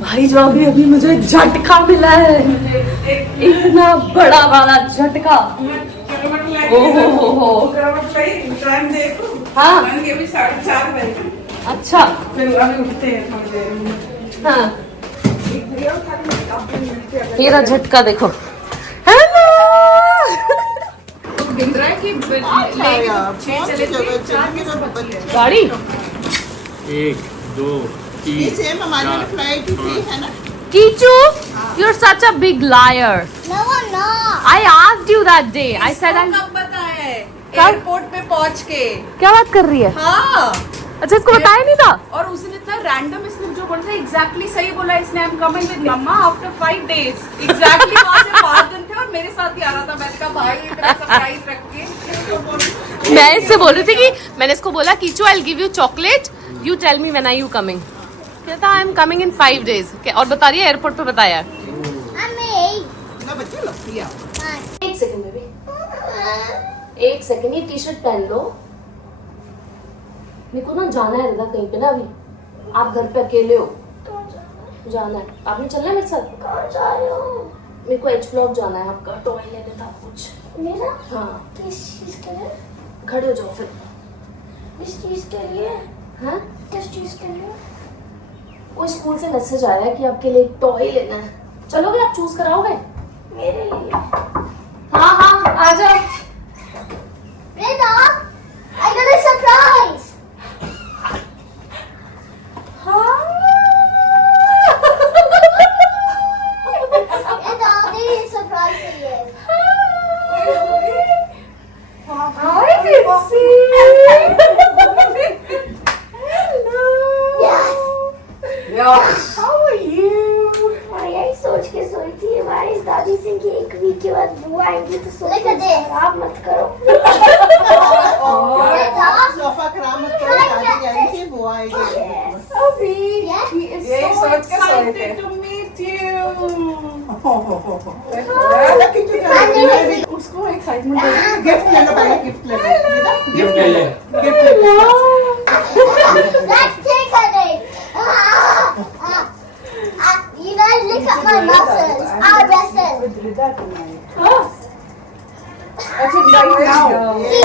भाई जो अभी मुझे झटका मिला है, इतना बड़ा वाला झटका। ओहो टाइम देखो। हाँ अभी 4:30 बजे। अच्छा फिर अभी उठते हैं थोड़ी देर में। हाँ, ये रहा झटका देखो। हेलो दिख रहा है कि गाड़ी 1 2 3 सेम हमारे वाली फ्लाइट थी है ना। Kichu, you're such a big liar. No, I'm not. I asked you that day. I said I'm. कब बताया है? कब? एयरपोर्ट पे पहुंच के। क्या बात कर रही है? हाँ। अच्छा इसको बताया नहीं था? और उसने इतना रैंडम इसने जो बोला था एग्जैक्टली सही बोला इसने। I am coming with mamma after 5 days। Exactly वहाँ से 5 दिन थे और मेरे साथ ही आ रहा था। मैंने कहा भाई इतना सरप्राइज रख के। मैं इससे बोल रही थी कि मैंने इसको बोला कीचू I will give you chocolate, you tell me when are you coming. कहता I am coming in 5 days। और बता रही है एयरपोर्ट पे बताया। ना बच्चे लगती है। एक सेकंड बेबी, एक सेकंड, ये टी शर्ट पहन लो। मेरे को ना जाना है दादा कहीं पे ना अभी। आप घर पे अकेले हो, जाना है। आपने चलना है मेरे साथ? कहाँ जा रहे हो? मेरे को एच ब्लॉक जाना है, आपका टॉय लेने था कुछ। मेरा? हाँ किस चीज के लिए? खड़े हो जाओ फिर। किस चीज के लिए? हाँ किस चीज के लिए? वो स्कूल से मैसेज आया कि आपके लिए एक टॉय लेना है। चलोगे? आप चूज कराओगे? मेरे लिए? हाँ हाँ आ जाओ। Rida, I got a surprise. Rida, there is a surprise for you. हाय किसी। Yes. How are you? मैं यही सोच के सोई थी हमारी दादी से कि एक वीक के बाद बुआ आएंगी तो सोफा खराब मत करो। सोफा खराब मत करो। दादी आई थी बुआ आई थी। अभी he is so excited to meet you. उसको एक्साइटमेंट हो रही है। गिफ्ट ले लो पहले, गिफ्ट ले लो। गिफ्ट ले लो। गिफ्ट ले लो। Let's take a date. You guys look at my muscles. I wrestle. See,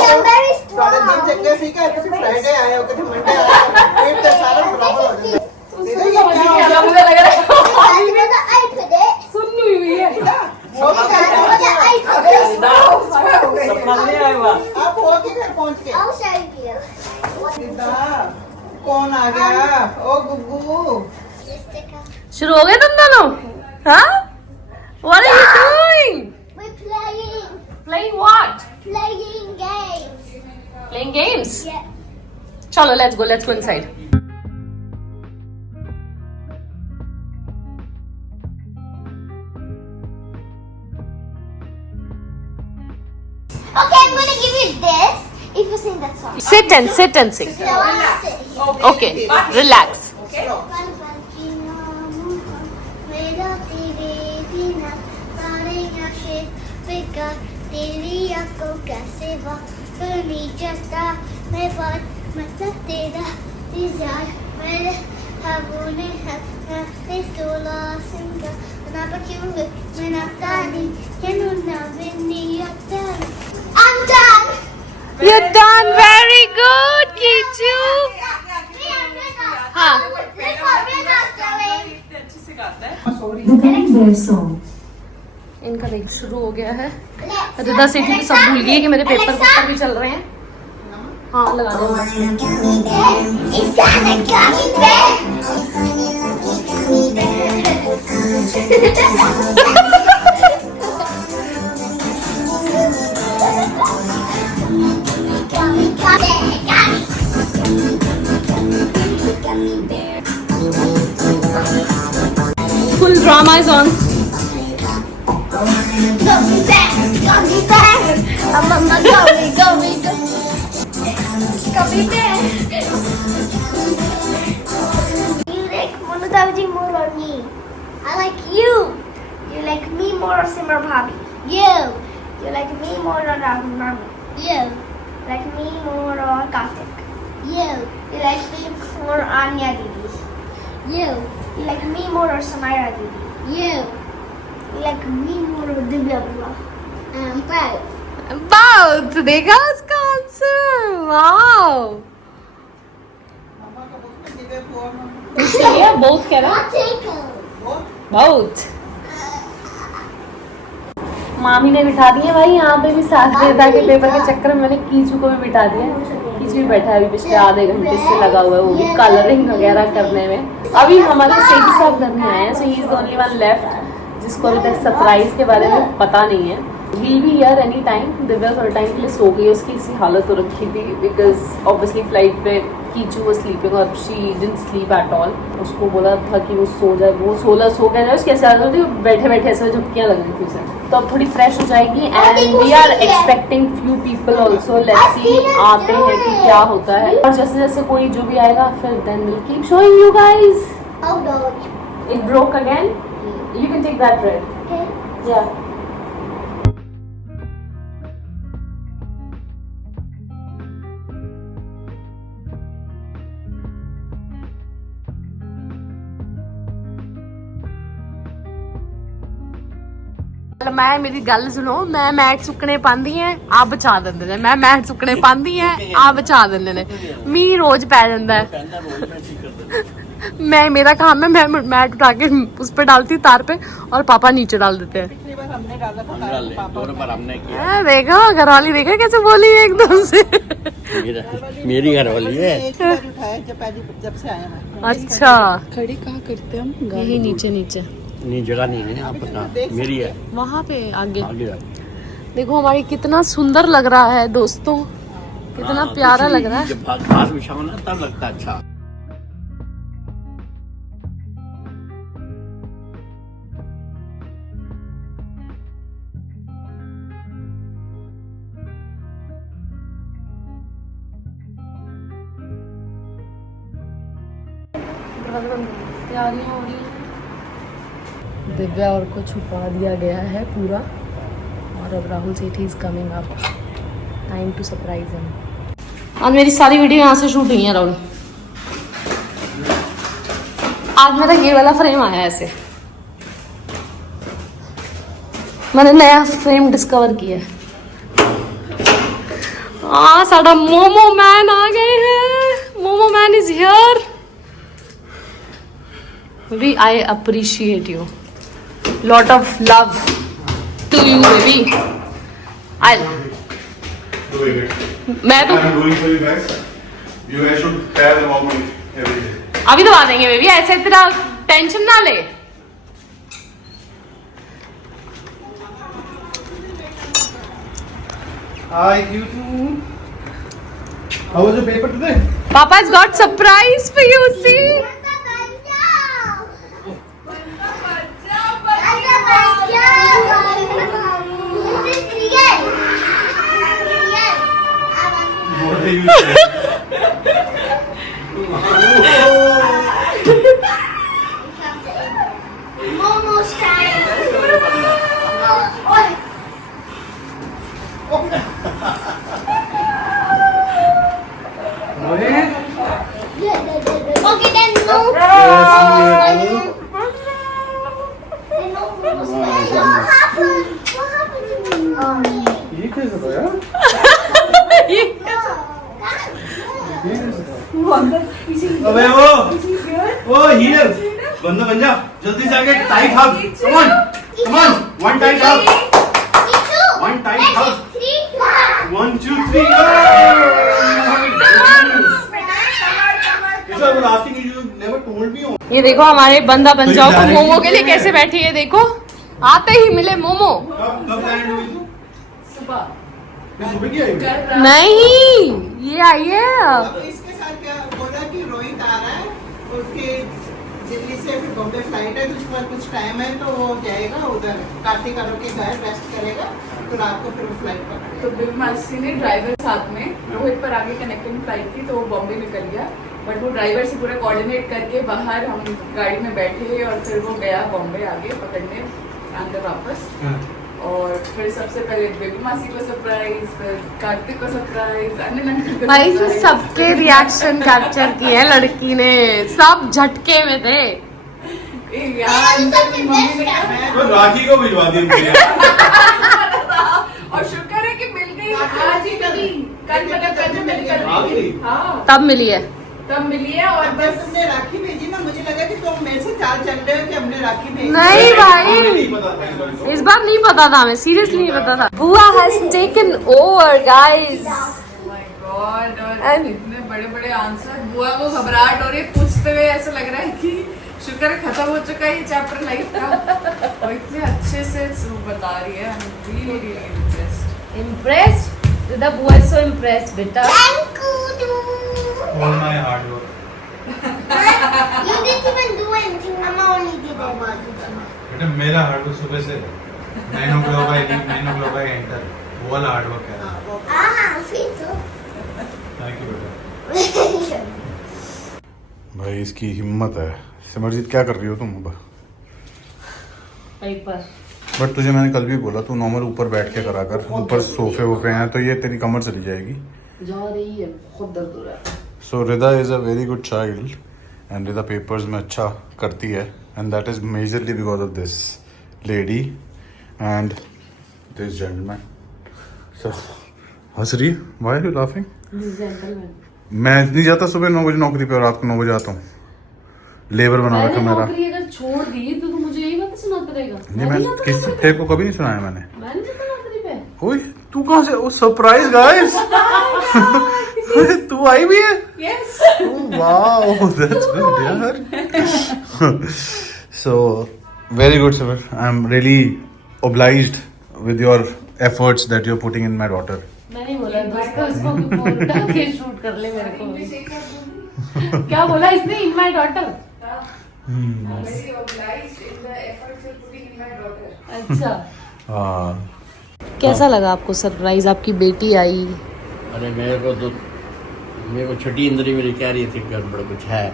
I'm very सारे दिन strong. जगह सीखा है। कभी फ्राइडे आए हो, कभी मंडे आए हो। पेट तो सारा बराबर हो जाता है। मुझे लग रहा है I know that I put it. सुन हुई है। I know that I put it. सपना नहीं आया हुआ। आप हो के घर पहुंच के। I'll show you. सीधा कौन आ गया? ओ गुग्गू। This sticker. शुरू हो गए तुम दोनों? हाँ? What are you doing? We're playing. Playing what? Playing games. Playing games? Yeah. चलो let's go inside. Okay, I'm gonna give you this if you sing that song. Sit and sing. So I'll sit here. Okay, relax. तेरी आंखों कैसे वाकई जता मैं बात मतलब तेरा इंतजार मेरे ख्वाबों ने है सोला सिंगा ना बचूंगा मैं ना तानी क्या ना बिन्नी आता I'm done. You're done. Very good, Kichu. हाँ. इनका देख शुरू हो गया है। रिदा सेठी तो सब भूल गई है कि मेरे पेपर भी चल रहे हैं। हाँ लगा दो। Full drama is on. Gummy bear, I'm on my gummy bear. You like Monodaji more or me? I like you. You like me more or Simmer Bobby? You. You like me more or Mama? You. Like me more or Karthik? You. You like me more or Anya Didi? You. Like me more or Samira Didi? You. Like me more or Divya Bula? Both. Both. देखा उसका answer, wow. ये बहुत कह रहा, बहुत। मामी ने बिठा दिए भाई यहाँ पे भी साथ देता के पेपर के चक्कर में मैंने कीचू को भी बिठा दिया। कीचू भी बैठा है अभी पिछले आधे घंटे से लगा हुआ है, वो भी कलरिंग वगैरह करने में। अभी हमारे सेठी साहब घर में आए हैं, so he is the only one left जिसको अभी तक सरप्राइज के बारे में पता नहीं है। He'll be here any time। Divya थोड़े टाइम के लिए सो गई, उसकी इसी हालत हो रखी थी बिकॉज ऑब्वियसली फ्लाइट पे कीचू वो स्लीपिंग और she didn't sleep at all. उसको बोला था कि वो सो जाए, वो सो गया जाए, उसकी ऐसे हालत होती, बैठे बैठे ऐसे झपकियाँ लग रही थी उसे। तो अब थोड़ी फ्रेश हो जाएगी and we are expecting few people also. Let's see आते हैं कि क्या होता है, और जैसे जैसे कोई जो भी आएगा फिर then will keep showing you guys. It broke again, you can take that red. या मैं मेरी गल सुनो, मैं मैट सुकने पांदी है आ बचा देंदे ने, मैं मैट सुकने पांदी है आ बचा देंदे ने। मी रोज पै जांदा है, मैं मेरा काम है मैं मैट उठा के उस पर डालती तार पे और पापा नीचे डाल देते हैं। देखो घरवाली, देखो कैसे बोली है एकदम से। मेरी घरवाली है। जब से आया मैं। अच्छा खड़ी कहाँ करते हम? यही नीचे नीचे नहीं, जगह नहीं है यहाँ पर, मेरी है वहाँ पे आगे। आगे। देखो हमारी कितना सुंदर लग रहा है दोस्तों, कितना प्यारा लग रहा है। जब घास बिछाओ ना तब लगता है अच्छा। तैयारियां हो रही हैं। दिव्या और को छुपा दिया गया है पूरा, और अब Rahul Sethi is coming up, time to surprise him. आज मेरी सारी वीडियो यहाँ से शूट हुई है राहुल। आज मेरा ये वाला फ्रेम आया ऐसे, मैंने नया फ्रेम डिस्कवर किया है। हाँ साडा मोमो मैन आ गए हैं, momo man is here. Baby, I appreciate you. Lot of love to you, baby. I'll. Doing it. मैं तो I'm doing for you guys. You guys should tell about me every day. अभी दबा देंगे बेबी, ऐसे तेरा tension ना ले। Hi, you too. How was your paper today? Papa's got surprise for you. See? What are you saying? Momo style. Okay, then no. What happened? What happened to me? ये कैसे था यार? अबे वो हीर बंदा बन जा, जल्दी से आगे tight hug. Come on, one tight hug, one tight हग, 1 2 3 ये देखो हमारे बंदा बन जाओ को मोमो के लिए कैसे बैठी है, देखो आते ही मिले मोमो। कब लैंड हुई तू? सुबह सुबह की आई? नहीं ये आई है। इसके साथ क्या बोला कि रोहित आ रहा है, उसके दिल्ली से फिर बॉम्बे फ्लाइट है, तो उसके बाद कुछ टाइम है तो वो जाएगा उधर कार्तिक आरो के घर रेस्ट करेगा, तो रात को फिर वो फ्लाइट पकड़ेगा। तो बिग मासी ने ड्राइवर साथ में, रोहित पर आगे कनेक्टिंग फ्लाइट थी तो वो बॉम्बे निकल गया, बट वो ड्राइवर से पूरा कोऑर्डिनेट करके बाहर हम गाड़ी में बैठे और फिर वो गया बॉम्बे आगे पकड़ने अंदर वापस। और फिर सबसे पहले बेबी मासी को सरप्राइज, फिर कार्तिक को सरप्राइज, अन्य भाई सबके रिएक्शन कैप्चर किए लड़की ने, सब झटके में थे। यार मम्मी ने तो राखी को भिजवा दी मुझे। और शुक्र है कि मिल गई आज ही मिली, कल मतलब कल जो मिल आ गई? गई। हाँ तब मिली है। तब मिली है। और जब बस तुमने राखी भेजी ना, मुझे लगा कि तुम मेरे से चाल चल रहे हो कि हमने राखी भेजी। नहीं भाई, नहीं पता था इस बार तो। इस बार नहीं पता था हमें, सीरियसली नहीं पता था। बुआ has taken over guys. God, और And- इतने बड़े बड़े आंसर। बुआ को घबराहट हो रही है पूछते हुए, ऐसा लग रहा है कि शुक्र है खत्म हो चुका है ये चैप्टर लाइफ का। और इतने अच्छे से बता रही है। Really really interest. Impressed? The boy is so impressed, beta. Thank you. All my hard work. You didn't even do anything. Mama only did it. बेटा मेरा हार्ड वर्क सुबह से 9 o'clock I leave, 9 o'clock I enter. वो वाला hard work है. फिर तो thank you बेटा. भाई इसकी हिम्मत है. सिमरजीत क्या कर रही हो तुम अब? Paper. बट तुझे मैंने कल भी बोला तू नॉर्मल ऊपर बैठ के करा कर. ऊपर सोफे वोफे हैं तो ये तेरी कमर चली जाएगी. जा रही है, बहुत दर्द हो रहा है। So Rida is a very good child and Rida papers में अच्छा करती है and that is majorly because of this lady and this gentleman. So हंस रही, why are you laughing? This gentleman. मैं नहीं जाता सुबह 9 बजे नौकरी पे और रात को 9 बजे आता हूँ. लेबर बना रखा मैंने मेरा. नौकरी अगर छोड़ दी तो तू मुझे यही बात सुनाता रहेगा। नहीं मैं नहीं जाता किस नौकरी पे। तेरे को कभी नहीं सुनाया मैंने. मैं नहीं जाता नौकरी पे। ओए तू कहाँ से? ओ सरप्राइज गाइस. तू आई भी है? यस। वाओ दैट्स गुड यार. So very good sir. I'm really obliged with your efforts that you're putting in my daughter. मैं नहीं बोला दोस्तों, इसको फोन उठा के शूट कर ले मेरे को। क्या बोला इसने? In my daughter. Very obliged in the efforts you're putting in my daughter. अच्छा, हाँ. कैसा लगा आपको सरप्राइज? आपकी बेटी आई। अरे मेरे को छठी इंद्री मेरी कह रही थी गड़बड़ कुछ है.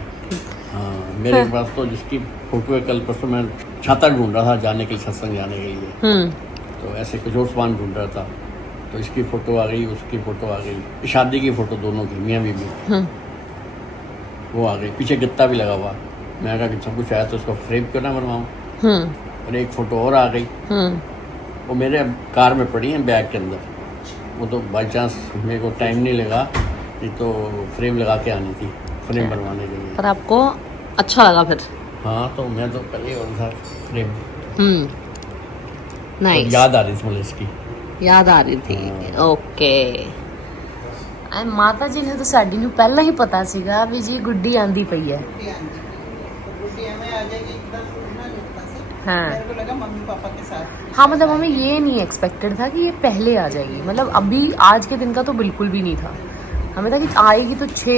हाँ, मेरे पास तो जिसकी फोटो है, कल परसों मैं छाता ढूंढ रहा था जाने के लिए, सत्संग जाने के लिए. तो ऐसे कुछ और सामान ढूंढ रहा था तो इसकी फोटो आ गई, उसकी फोटो आ गई, शादी की फोटो दोनों की, मियाँ बीवी वो आ गई. पीछे गत्ता भी लगा हुआ. मैं कहा कि सब कुछ आया तो उसको फ्रेम क्यों ना बनवाऊँ. और एक फोटो और आ गई, वो मेरे कार में पड़ी है बैग के अंदर. वो तो बाई चांस मेरे को टाइम नहीं लगा, नहीं तो फ्रेम लगा के आनी थी, फ्रेम बनवाने के लिए. पर आपको अच्छा लगा फिर? हाँ, तो मैं तो पहले और था फ्रेम. नाइस. याद आ रही थी मुझे इसकी. याद आ रही थी. ਓਕੇ. ਐ ਮਾਤਾ ਜੀ ਨੇ ਤਾਂ ਸਾਡੀ ਨੂੰ ਪਹਿਲਾਂ ਹੀ ਪਤਾ ਸੀਗਾ ਵੀ ਜੀ ਗੁੱਡੀ ਆਂਦੀ ਪਈ ਹੈ. गुड्डी हमें आ जाएगी एकदम सूचना मिलता से. हाँ. मेरे को लगा मम्मी पापा के साथ. हाँ, मतलब हमें ये नहीं एक्सपेक्टेड था कि ये पहले आ जाएगी. मतलब अभी आज के दिन का तो बिल्कुल भी नहीं था. हमें था कि आएगी तो 6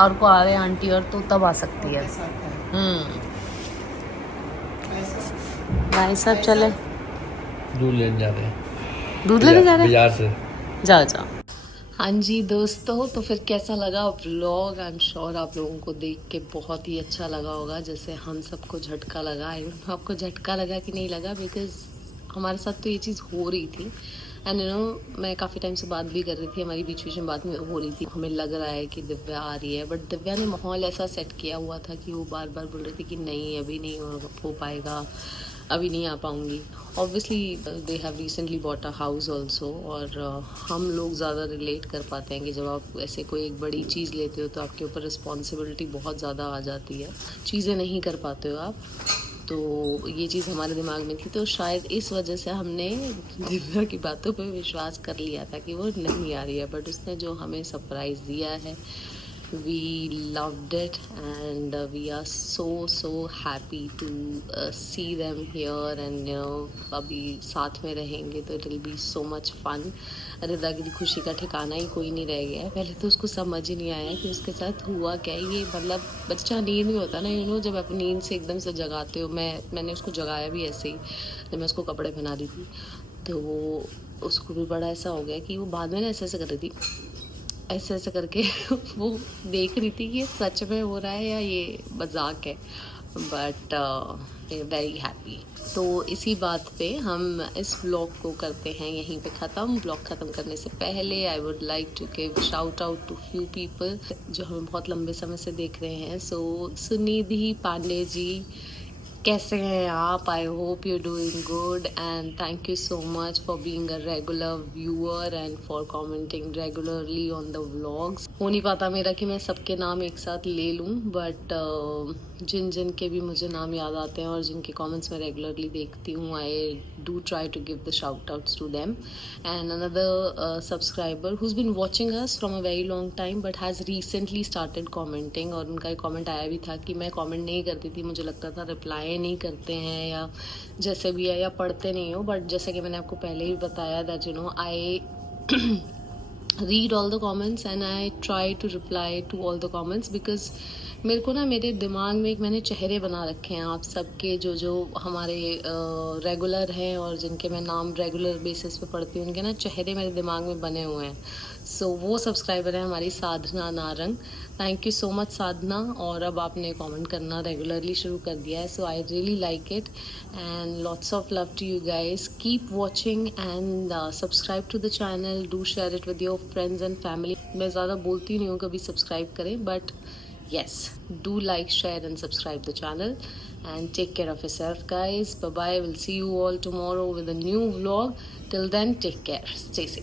और को आ रहे आंटी और तो तब आ सकती है. साथ है. ऐसा. भाई साहब चले दूध लेने जा रहे हैं, दूध लेने जा रहे हैं. बाजार से. जाओ जाओ. हाँ जी दोस्तों, तो फिर कैसा लगा व्लॉग? आई एम श्योर आप लोगों को देख के बहुत ही अच्छा लगा होगा, जैसे हम सबको झटका लगा. आई डोंट नो आपको झटका लगा कि नहीं लगा, बिकॉज हमारे साथ तो ये चीज़ हो रही थी. एंड यू नो मैं काफ़ी टाइम से बात भी कर रही थी, हमारी बीच बीच में बात में हो रही थी. हमें लग रहा है कि दिव्या आ रही है, बट दिव्या ने माहौल ऐसा सेट किया हुआ था कि वो बार बार बोल रही थी कि नहीं अभी नहीं हो पाएगा, अभी नहीं आ पाऊँगी. Obviously they have recently bought a house also, और हम लोग ज़्यादा रिलेट कर पाते हैं कि जब आप ऐसे कोई एक बड़ी चीज़ लेते हो तो आपके ऊपर रिस्पॉन्सिबिलिटी बहुत ज़्यादा आ जाती है, चीज़ें नहीं कर पाते हो आप. तो ये चीज़ हमारे दिमाग में थी, तो शायद इस वजह से हमने दिव्या की बातों पे विश्वास कर लिया था कि वो नहीं आ रही है. बट उसने जो हमें सरप्राइज़ दिया है, we loved it and we are so happy to see them here and you know अभी साथ में रहेंगे तो it will be so much fun. रिदा की खुशी का ठिकाना ही कोई नहीं रह गया है. पहले तो उसको समझ ही नहीं आया कि उसके साथ हुआ क्या है. ये मतलब बच्चा नींद में होता ना, यू नो, जब आप नींद से एकदम से जगाते हो. मैंने उसको जगाया भी ऐसे ही जब मैं उसको कपड़े पहना रही थी, तो वो उसको भी बड़ा ऐसा हो गया कि वो बाद में ना ऐसे कर रही थी, ऐसे ऐसे करके वो देख रही थी कि ये सच में हो रहा है या ये मजाक है. But very happy. तो इसी बात पे हम इस ब्लॉग को करते हैं यहीं पे ख़त्म। ब्लॉग ख़त्म करने से पहले I would like to give shout out to few people जो हमें बहुत लंबे समय से देख रहे हैं। सो सुनिधि पांडे जी, कैसे हैं आप? I hope you doing good and thank you so much for being a regular viewer and for commenting regularly on the vlogs. हो नहीं पाता मेरा कि मैं सबके नाम एक साथ ले लूँ, बट जिन जिन के भी मुझे नाम याद आते हैं और जिनके कमेंट्स मैं रेगुलरली देखती हूँ, I do try to give the shout outs to them. And another subscriber who's been watching us from a very long time but has recently started commenting, और उनका एक कॉमेंट आया भी था कि मैं कॉमेंट नहीं करती थी, मुझे लगता था रिप्लाई नहीं करते हैं या जैसे भी है, या पढ़ते नहीं हो। बट जैसे कि मैंने आपको पहले ही बताया that you know I read all the comments and I try to reply to all the comments because मेरे को ना मेरे दिमाग में एक मैंने चेहरे बना रखे हैं आप सबके, जो जो हमारे रेगुलर हैं और जिनके मैं नाम रेगुलर बेसिस पे पढ़ती हूँ, उनके ना चेहरे मेरे दिमाग में बने हुए हैं। सो वो सब्सक्राइबर है हमारी Sadhana Narang. Thank you so much Sadhana. और अब आपने कमेंट करना रेगुलरली शुरू कर दिया है, so I really like it and lots of love to you guys. Keep watching and subscribe to the channel, do share it with your friends and family. मैं ज़्यादा बोलती नहीं हूँ कभी सब्सक्राइब करें, but yes, do like, share and subscribe the channel and take care of yourself guys. Bye bye, we'll see you all tomorrow with a new vlog. Till then, take care, stay safe.